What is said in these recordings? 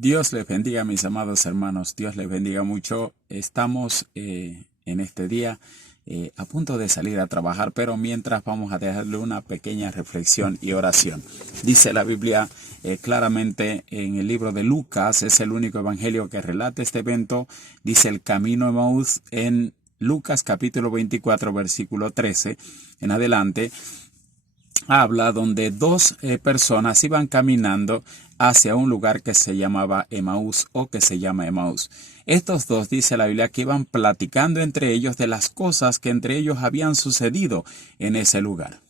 Dios les bendiga, mis amados hermanos. Dios les bendiga mucho. Estamos en este día a punto de salir a trabajar, pero mientras vamos a dejarle una pequeña reflexión y oración. Dice la Biblia claramente en el libro de Lucas, es el único evangelio que relata este evento. Dice el camino de Emaús en Lucas capítulo 24, versículo 13 en adelante. Habla donde dos personas iban caminando hacia un lugar que se llamaba Emaús o que se llama Emaús. Estos dos, dice la Biblia, que iban platicando entre ellos de las cosas que entre ellos habían sucedido en ese lugar.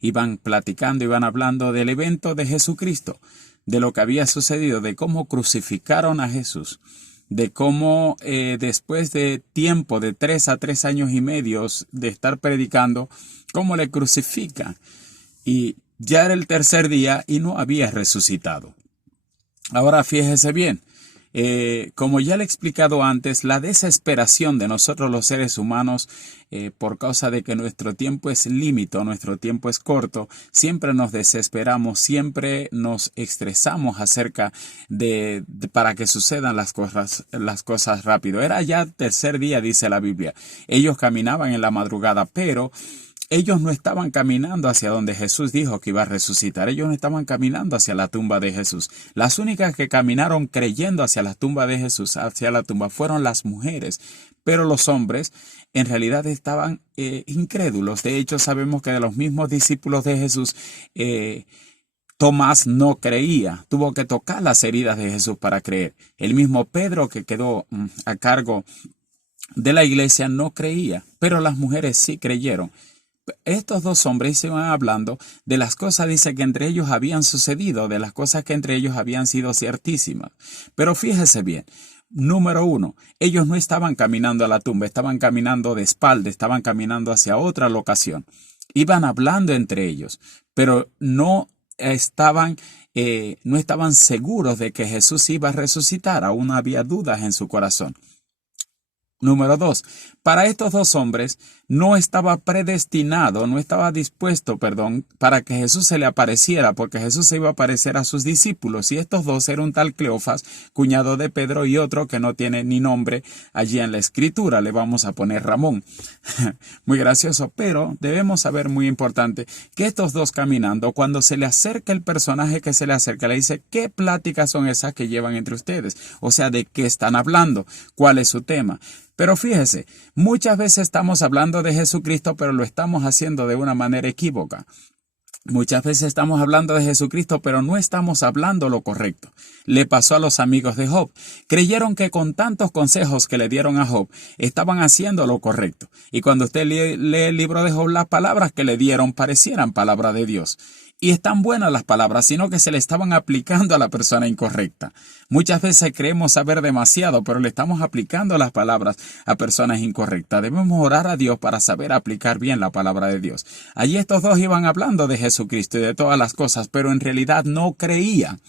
Iban platicando, iban hablando del evento de Jesucristo, de lo que había sucedido, de cómo crucificaron a Jesús, de cómo después de tiempo de 3 a 3 años y medio de estar predicando, cómo le crucifican. Y ya era el tercer día y no había resucitado. Ahora fíjese bien, como ya le he explicado antes, la desesperación de nosotros los seres humanos por causa de que nuestro tiempo es límite, nuestro tiempo es corto, siempre nos desesperamos, siempre nos estresamos acerca para que sucedan las cosas rápido. Era ya tercer día, dice la Biblia. Ellos caminaban en la madrugada, pero ellos no estaban caminando hacia donde Jesús dijo que iba a resucitar. Ellos no estaban caminando hacia la tumba de Jesús. Las únicas que caminaron creyendo hacia la tumba de Jesús, hacia la tumba, fueron las mujeres. Pero los hombres en realidad estaban incrédulos. De hecho, sabemos que de los mismos discípulos de Jesús, Tomás no creía. Tuvo que tocar las heridas de Jesús para creer. El mismo Pedro, que quedó a cargo de la iglesia, no creía. Pero las mujeres sí creyeron. Estos dos hombres se van hablando de las cosas, dice que entre ellos habían sucedido, de las cosas que entre ellos habían sido ciertísimas. Pero fíjese bien, número uno, ellos no estaban caminando a la tumba, estaban caminando de espalda, estaban caminando hacia otra locación. Iban hablando entre ellos, pero no estaban seguros de que Jesús iba a resucitar, aún había dudas en su corazón. Número 2. Para estos dos hombres no estaba predestinado, no estaba dispuesto, para que Jesús se le apareciera, porque Jesús se iba a aparecer a sus discípulos. Y estos dos eran un tal Cleofas, cuñado de Pedro, y otro que no tiene ni nombre allí en la escritura. Le vamos a poner Ramón. Muy gracioso, pero debemos saber, muy importante, que estos dos caminando, cuando se le acerca el personaje que se le acerca, le dice, ¿qué pláticas son esas que llevan entre ustedes? O sea, ¿de qué están hablando? ¿Cuál es su tema? Pero fíjese, muchas veces estamos hablando de Jesucristo, pero lo estamos haciendo de una manera equívoca. Muchas veces estamos hablando de Jesucristo, pero no estamos hablando lo correcto. Le pasó a los amigos de Job. Creyeron que con tantos consejos que le dieron a Job, estaban haciendo lo correcto. Y cuando usted lee el libro de Job, las palabras que le dieron parecieran palabra de Dios. Y están buenas las palabras, sino que se le estaban aplicando a la persona incorrecta. Muchas veces creemos saber demasiado, pero le estamos aplicando las palabras a personas incorrectas. Debemos orar a Dios para saber aplicar bien la palabra de Dios. Allí estos dos iban hablando de Jesucristo y de todas las cosas, pero en realidad no creían.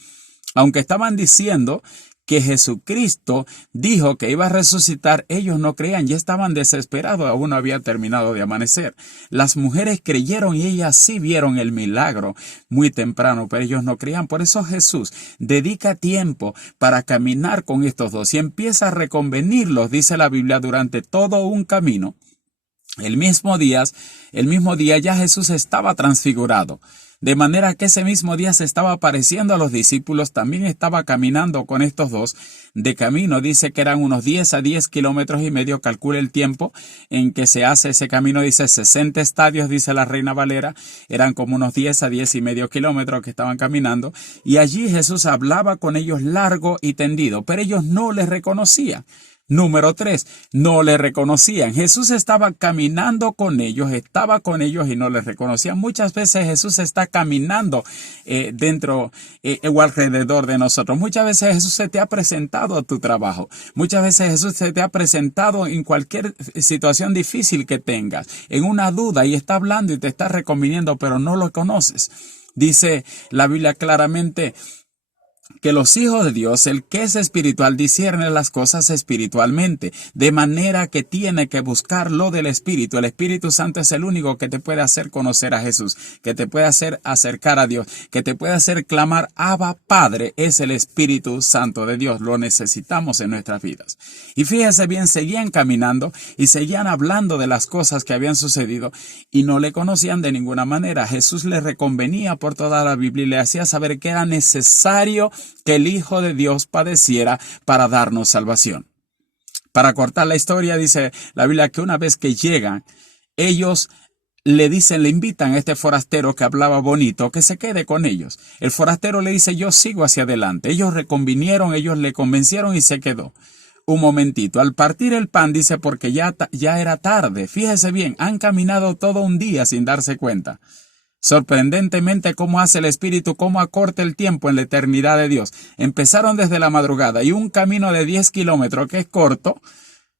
Aunque estaban diciendo que Jesucristo dijo que iba a resucitar, ellos no creían, ya estaban desesperados, aún no había terminado de amanecer. Las mujeres creyeron y ellas sí vieron el milagro muy temprano, pero ellos no creían. Por eso Jesús dedica tiempo para caminar con estos dos y empieza a reconvenirlos, dice la Biblia, durante todo un camino. El mismo día ya Jesús estaba transfigurado. De manera que ese mismo día se estaba apareciendo a los discípulos, también estaba caminando con estos dos de camino. Dice que eran unos 10 a 10 kilómetros y medio, calcula el tiempo en que se hace ese camino, dice 60 estadios, dice la Reina Valera, eran como unos 10 a 10 y medio kilómetros que estaban caminando, y allí Jesús hablaba con ellos largo y tendido, pero ellos no les reconocían. Número 3, no le reconocían. Jesús estaba caminando con ellos, estaba con ellos y no les reconocían. Muchas veces Jesús está caminando dentro o alrededor de nosotros. Muchas veces Jesús se te ha presentado a tu trabajo. Muchas veces Jesús se te ha presentado en cualquier situación difícil que tengas, en una duda, y está hablando y te está reconviniendo, pero no lo conoces. Dice la Biblia claramente que los hijos de Dios, el que es espiritual, discierne las cosas espiritualmente, de manera que tiene que buscar lo del Espíritu. El Espíritu Santo es el único que te puede hacer conocer a Jesús, que te puede hacer acercar a Dios, que te puede hacer clamar Abba Padre. Es el Espíritu Santo de Dios, lo necesitamos en nuestras vidas. Y fíjese bien, seguían caminando y seguían hablando de las cosas que habían sucedido y no le conocían de ninguna manera. Jesús les reconvenía por toda la Biblia y le hacía saber que era necesario que el Hijo de Dios padeciera para darnos salvación. Para cortar la historia, dice la Biblia que una vez que llegan, ellos le invitan a este forastero que hablaba bonito, que se quede con ellos. El forastero le dice, yo sigo hacia adelante. Ellos reconvinieron, ellos le convencieron y se quedó. Un momentito, al partir el pan, dice, porque ya era tarde. Fíjese bien, han caminado todo un día sin darse cuenta. Sorprendentemente, cómo hace el Espíritu, cómo acorta el tiempo en la eternidad de Dios. Empezaron desde la madrugada y un camino de 10 kilómetros, que es corto,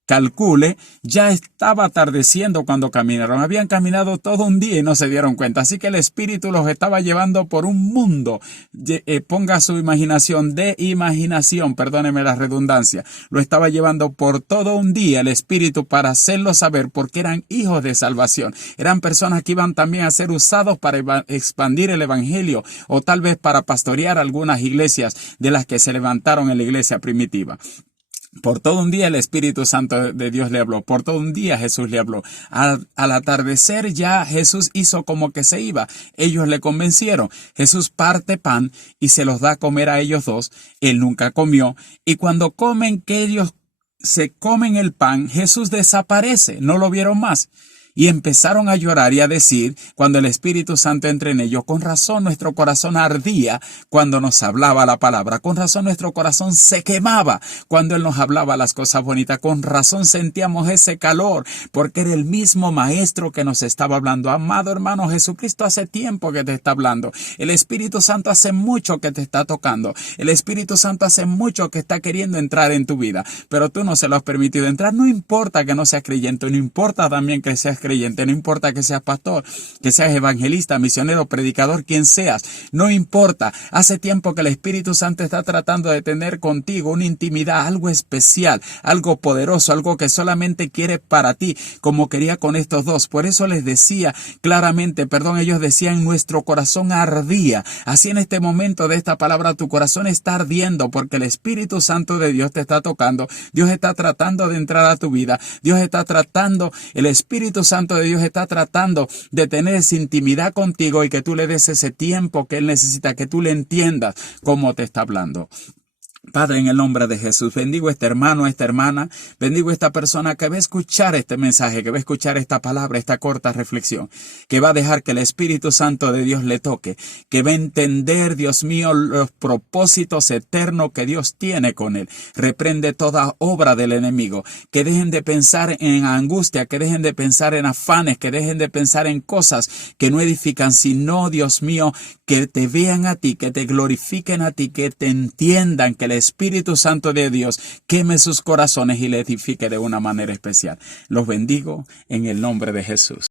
calcule, ya estaba atardeciendo cuando caminaron. Habían caminado todo un día y no se dieron cuenta. Así que el Espíritu los estaba llevando por un mundo. Ponga su imaginación, perdóneme la redundancia. Lo estaba llevando por todo un día el Espíritu para hacerlo saber, porque eran hijos de salvación. Eran personas que iban también a ser usados para expandir el Evangelio o tal vez para pastorear algunas iglesias de las que se levantaron en la iglesia primitiva. Por todo un día el Espíritu Santo de Dios le habló, por todo un día Jesús le habló. Al atardecer ya Jesús hizo como que se iba. Ellos le convencieron. Jesús parte pan y se los da a comer a ellos dos. Él nunca comió. Y cuando comen, que ellos se comen el pan, Jesús desaparece. No lo vieron más. Y empezaron a llorar y a decir, cuando el Espíritu Santo entra en ellos, con razón nuestro corazón ardía cuando nos hablaba la palabra, con razón nuestro corazón se quemaba cuando Él nos hablaba las cosas bonitas, con razón sentíamos ese calor, porque era el mismo Maestro que nos estaba hablando. Amado hermano, Jesucristo hace tiempo que te está hablando, el Espíritu Santo hace mucho que te está tocando, el Espíritu Santo hace mucho que está queriendo entrar en tu vida, pero tú no se lo has permitido entrar. No importa que no seas creyente, no importa también que seas creyente, no importa que seas pastor, que seas evangelista, misionero, predicador, quien seas, no importa. Hace tiempo que el Espíritu Santo está tratando de tener contigo una intimidad, algo especial, algo poderoso, algo que solamente quiere para ti, como quería con estos dos. Por eso les decía claramente, ellos decían, nuestro corazón ardía. Así en este momento de esta palabra, tu corazón está ardiendo porque el Espíritu Santo de Dios te está tocando. Dios está tratando de entrar a tu vida. Dios está tratando, el Espíritu Santo de Dios está tratando de tener esa intimidad contigo y que tú le des ese tiempo que Él necesita, que tú le entiendas cómo te está hablando. Padre, en el nombre de Jesús, bendigo a este hermano, a esta hermana, bendigo a esta persona que va a escuchar este mensaje, que va a escuchar esta palabra, esta corta reflexión, que va a dejar que el Espíritu Santo de Dios le toque, que va a entender, Dios mío, los propósitos eternos que Dios tiene con él. Reprende toda obra del enemigo, que dejen de pensar en angustia, que dejen de pensar en afanes, que dejen de pensar en cosas que no edifican, sino, Dios mío, que te vean a ti, que te glorifiquen a ti, que te entiendan, que el Espíritu Santo de Dios queme sus corazones y le edifique de una manera especial. Los bendigo en el nombre de Jesús.